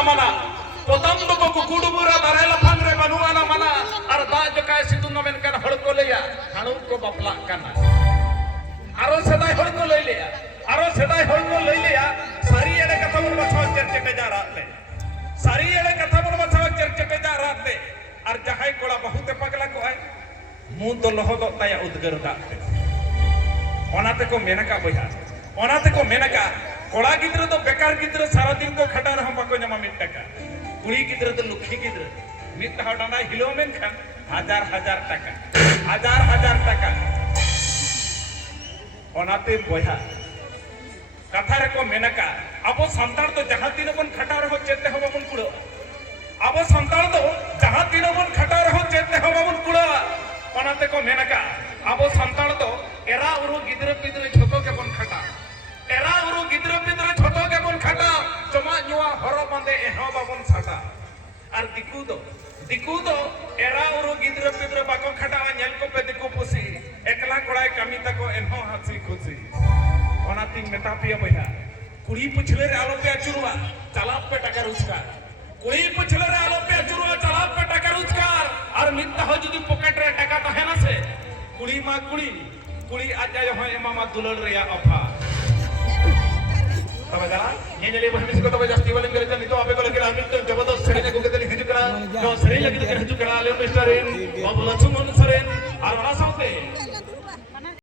ᱟᱱᱟ ᱢᱟᱱᱟ ᱯᱚᱛᱟᱢ ᱫᱚ ᱠᱚ ᱠᱩᱠᱩᱰᱩᱵᱩᱨᱟ ᱫᱟᱨᱮ ᱞᱟᱯᱷᱟᱝ ᱨᱮ ᱵᱟᱹᱱᱩᱜ ᱟᱱᱟ ᱢᱟᱱᱟ ᱟᱨ ᱫᱟᱜ ᱡᱚᱠᱟᱭ ᱥᱤᱛᱩᱝ ᱟ ᱢᱮᱱᱠᱷᱟᱱ ᱦᱚᱲ ᱠᱚ ᱞᱟᱹᱭᱟ ᱦᱟᱹᱲᱩ ᱠᱚ ᱵᱟᱯᱞᱟᱜ ᱠᱟᱱᱟ ᱟᱨᱚ ᱥᱮᱫᱟᱭ ᱦᱚᱲ ᱠᱚ ᱞᱟᱹᱭ ᱞᱮᱭᱟ ᱥᱟᱹᱨᱤ ᱮᱲᱮ ᱠᱟᱛᱷᱟ ᱵᱚᱱ ᱵᱟᱪᱷᱟᱣ ᱪᱮᱨᱪᱮᱴᱮ ᱡᱟᱣᱨᱟᱜ ᱛᱮ ᱥᱟᱹᱨᱤ ᱮᱲᱮ ᱠᱟᱛᱷᱟ ᱵᱚᱱ ᱵᱟᱪᱷᱟᱣ ᱪᱮᱨᱪᱮᱴᱮ ᱡᱟᱣᱨᱟᱜ ᱛᱮ ᱟᱨ ᱡᱟᱦᱟᱸᱭ ᱠᱚᱲᱟ ᱵᱟᱹᱦᱩᱛᱮ ᱯᱟᱜᱽᱞᱟ ᱠᱚᱜᱼᱟᱭ ᱢᱩ ᱫᱚ ᱞᱚᱦᱚᱫᱚᱜ ᱛᱟᱭᱟ ᱩᱫᱽᱜᱟᱹᱨ ᱫᱟᱜ ᱛᱮ ᱚᱱᱟ ᱛᱮᱠᱚ ᱢᱮᱱᱟᱠᱟ ᱵᱚᱭᱦᱟ ᱚᱱᱟ ᱛᱮᱠᱚ ᱢᱮᱱᱟᱠᱟ ᱠᱚᱲᱟ ᱜᱤᱫᱽᱨᱟᱹ ᱫᱚ ᱵᱮᱠᱟর ᱜᱤᱫᱽᱨᱟᱹ सारा दिन को खटा रहा बाको ᱧᱟᱢᱟ 1 টাকা कुड़ी गिद्रा तो लुखी गिद्रा मित हाव डांडा हिलो मेनखान हजार हजार टाका ओनाते बयहा कथा रे को मेनका अब संतान तो जहां दिन बन खटा रहो चेते हो बाबन कुड़ो अब संतान तो जहां दिन बन खटा रहो चेते हो बाबन कुड़ो ओनाते को मेनका अब संतान तो एरा उरु गिद्रा पिद्रा छोटो के बन खटा एरा उरु गिद्रा पिद्रा छोटो के बन खटा जमा जुआ हरो बांधे एहो बाबन साटा और दिकू तो एरा उरु गिद्रा पिद्रा बाको खटा नेल को पे दिकू पुसी एकला कोड़ाय कमी तको एहो हसी खुशी ओनाती मेता पिया बयहा कुड़ी पुछले रे आलो पे अचुरुआ चलाप पे टका रोजगार कुड़ी पुछले रे आलो पे अचुरुआ चलाप पे टका रोजगार और मित्ता हो जदी पॉकेट रे टका तहेना से कुड़ी मा कुड़ी आजा हो एमामा दुलल रे अफा तब जरा ये जले बहमिस को तब जस्ती वाले करे जनी तो आपे को लगे आमिल तो जबरदस्त सड़ी ने को के हिजु करा जो सड़ी लगी तो हिजु करा ले मिस्टर इन बाबू लक्ष्मण सरेन और ओना साथे